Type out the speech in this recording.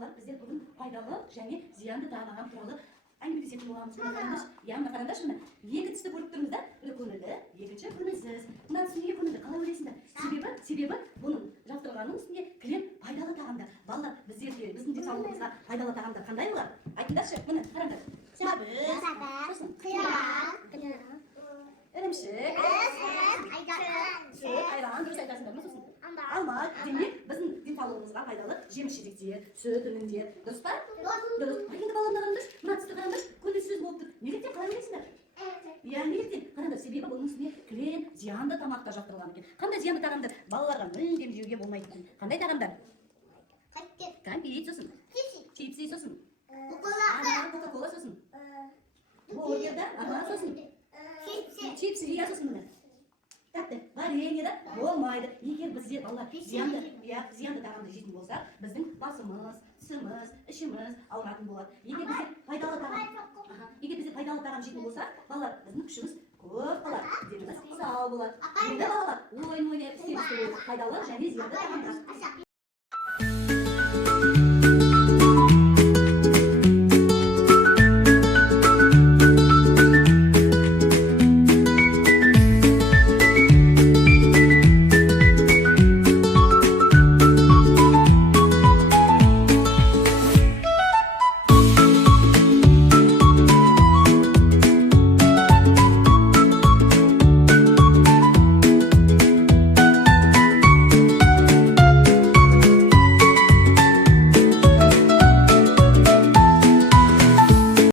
балалар, біздер бүгін пайдалы және зиянды тағам туралы әңгімелесетін боламыз. Мына қараңдаршы, мына екі түсті көріп тұрмыз да, бірі көңілді, екінші көңілсіз. Мына түсіне көңілді, қалай ойлайсыңдар? Себебі бұның жабыстырылғанның үстінде крем пайдалы тағамдар. Балалар, біздерге, біздің денсаулығымызға пайдалы тағамдар қандай болады? Айтыңдаршы, міне қараңдар. Сәбіз, қияр, ірімшік, сүт, айран, дұрыс айтасыңдар ма сосын? Алма, демек біздің денсаулығымызға пайдалы жеміс-жидектер, сүт, өнімдер, дұрыс па? Дұрыс. Енді балалар қараңдаршы, мына түсті қараңдаршы, көңілсіз болып тұр. Неліктен қалай ойлайсыңдар? Иә, неліктен? Қараңдар, себебі бұның үстіне крем, зиянды тамақтар жапсырылған екен. Қандай зиянды тағамдар? Балаларға мүлдем жеуге болмайтын. Қандай тағамдар? Кәмпит сосын, чипсы сосын, кока-кола сосын, бургерда, сосын, чипсы иә сосын міне. Тәтті, варенье да болмайды. Егер біздер балалар зиянды тағамды жейтін болсақ, біздің басымыз, тісіміз, ішіміз ауыратын болады. Егер біздер пайдалы тағам жейтін болсақ, балалар біздің күшіміз көп қалады. Деніміз сау болады. Енді балалар ойын ойнап істеп пайдалы және зиянды тағамдар.